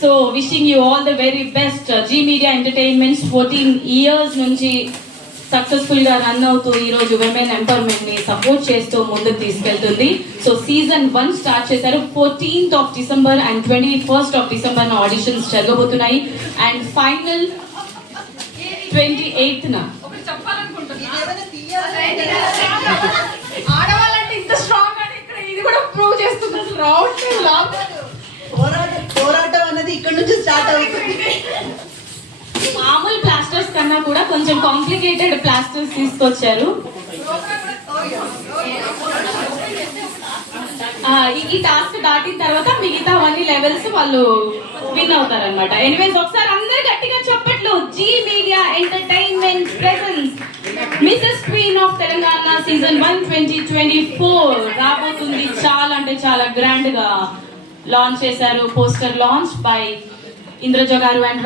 So wishing you all the very best. G Media Entertainments 14 years నుంచి successful గా run అవుతూ ఈ రోజు విమెన్ ఎంపవర్మెంట్ ని సపోర్ట్ చేస్తూ ముందుకు తీసుకెళ్తుంది. సో సీజన్ 1 స్టార్ట్ చేశారు. 14th of December and 21st of December నా ఆడిషన్స్ జరగబోతున్నాయి. అండ్ ఫైనల్ 28th నా ఆడవాళ్ళంటే ఇంత స్ట్రాంగ్ అని ఇక్కడ ఇది కూడా ప్రూవ్ చేస్తుంది. అసలు రావట్లేదు. పోరాటం అనేది ఇక్కడ నుంచి స్టార్ట్ అవుతుంది. మామూలు ప్లాస్టర్స్ కన్నా కూడా కొంచెం కాంప్లికేటెడ్ ప్లాస్టర్స్ తీసుకొచ్చారు. ఈ టాస్క్ దాటిన తర్వాత మిగతా అన్ని లెవెల్స్ వాళ్ళు విన్ అవుతారన్నమాట. ఎనీవేస్ ఒకసారి అందరు గట్టిగా చెప్పట్లు. Zee media entertainment presence Mrs queen of Telangana season 1 2024 రాబోతుంది. చాలా అంటే చాలా గ్రాండ్ గా లాంచ్ చేశారు. పోస్టర్ లాంచ్ బై ఇంద్రజ గారు అండ్